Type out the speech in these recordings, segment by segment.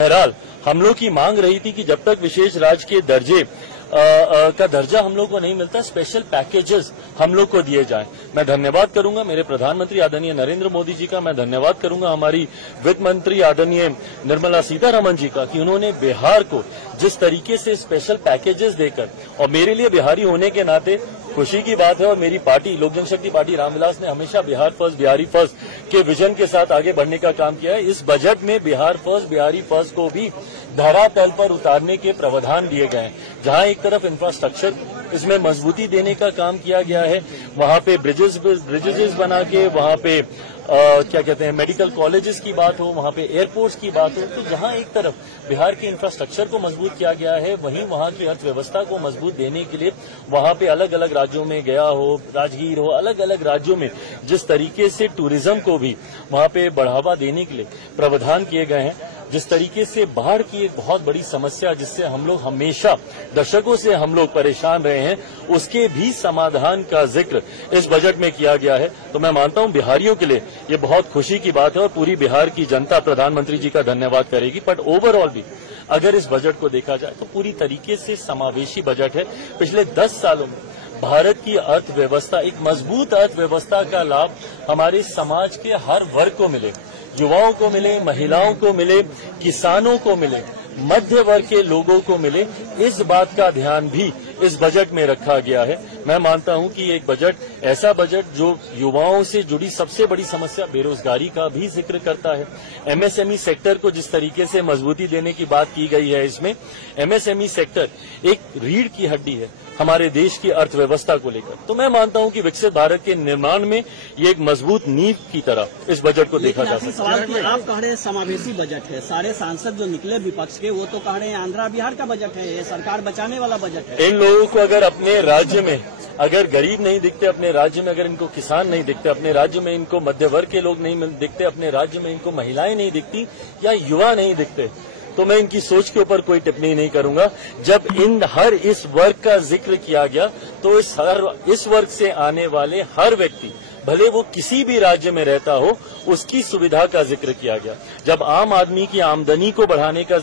बहरहाल हम लोग की मांग रही थी कि जब तक विशेष राज्य के दर्जे का दर्जा हम लोग को नहीं मिलता, स्पेशल पैकेजेस हम लोग को दिए जाएं। मैं धन्यवाद करूंगा मेरे प्रधानमंत्री आदरणीय नरेंद्र मोदी जी का, मैं धन्यवाद करूंगा हमारी वित्त मंत्री आदरणीय निर्मला सीतारमण जी का कि उन्होंने बिहार को जिस तरीके से स्पेशल पैकेजेस देकर, और मेरे लिए बिहारी होने के नाते खुशी की बात है, और मेरी पार्टी लोक जनशक्ति पार्टी रामविलास ने हमेशा बिहार फर्स्ट बिहारी फर्स्ट के विजन के साथ आगे बढ़ने का काम किया है। इस बजट में बिहार फर्स्ट बिहारी फर्स्ट को भी धरातल पर उतारने के प्रावधान दिए गए हैं। जहां एक तरफ इंफ्रास्ट्रक्चर इसमें मजबूती देने का काम किया गया है, वहां पे ब्रिजेस बना के, वहां पे क्या कहते हैं मेडिकल कॉलेजेस की बात हो, वहां पे एयरपोर्ट्स की बात हो, तो जहां एक तरफ बिहार के इंफ्रास्ट्रक्चर को मजबूत किया गया है, वहीं वहां की अर्थव्यवस्था को मजबूत देने के लिए वहां पे अलग अलग राज्यों में गया हो, राजगीर हो, अलग अलग राज्यों में जिस तरीके से टूरिज्म को भी वहां पे बढ़ावा देने के लिए प्रावधान किए गए हैं, जिस तरीके से बाढ़ की एक बहुत बड़ी समस्या जिससे हम लोग हमेशा दशकों से हम लोग परेशान रहे हैं, उसके भी समाधान का जिक्र इस बजट में किया गया है। तो मैं मानता हूं बिहारियों के लिए ये बहुत खुशी की बात है और पूरी बिहार की जनता प्रधानमंत्री जी का धन्यवाद करेगी। बट ओवरऑल भी अगर इस बजट को देखा जाए तो पूरी तरीके से समावेशी बजट है। पिछले 10 सालों में भारत की अर्थव्यवस्था, एक मजबूत अर्थव्यवस्था का लाभ हमारे समाज के हर वर्ग को मिले, युवाओं को मिले, महिलाओं को मिले, किसानों को मिले, मध्य वर्ग के लोगों को मिले, इस बात का ध्यान भी इस बजट में रखा गया है। मैं मानता हूं कि एक बजट, ऐसा बजट जो युवाओं से जुड़ी सबसे बड़ी समस्या बेरोजगारी का भी जिक्र करता है। एमएसएमई सेक्टर को जिस तरीके से मजबूती देने की बात की गई है, इसमें एमएसएमई सेक्टर एक रीढ़ की हड्डी है हमारे देश की अर्थव्यवस्था को लेकर। तो मैं मानता हूं कि विकसित भारत के निर्माण में ये एक मजबूत नींव की तरह इस बजट को देखा जा सकता है। आप कह रहे हैं समावेशी बजट है, सारे सांसद जो निकले विपक्ष के वो तो कह रहे हैं आंध्रा बिहार का बजट है, ये सरकार बचाने वाला बजट है। इन लोगों को अगर अपने राज्य में अगर गरीब नहीं दिखते, अपने राज्य में अगर इनको किसान नहीं दिखते, अपने राज्य में इनको मध्य वर्ग के लोग नहीं दिखते, अपने राज्य में इनको महिलाएं नहीं दिखती या युवा नहीं दिखते, तो मैं इनकी सोच के ऊपर कोई टिप्पणी नहीं करूंगा। जब हर इस वर्ग का जिक्र किया गया तो इस वर्ग से आने वाले हर व्यक्ति, भले वो किसी भी राज्य में रहता हो, उसकी सुविधा का जिक्र किया गया। जब आम आदमी की आमदनी को बढ़ाने का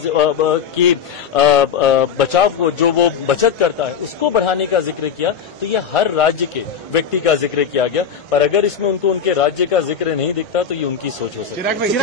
बचाव को, जो वो बचत करता है, उसको बढ़ाने का जिक्र किया, तो ये हर राज्य के व्यक्ति का जिक्र किया गया। पर अगर इसमें उनको उनके राज्य का जिक्र नहीं दिखता तो ये उनकी सोच हो सकती है।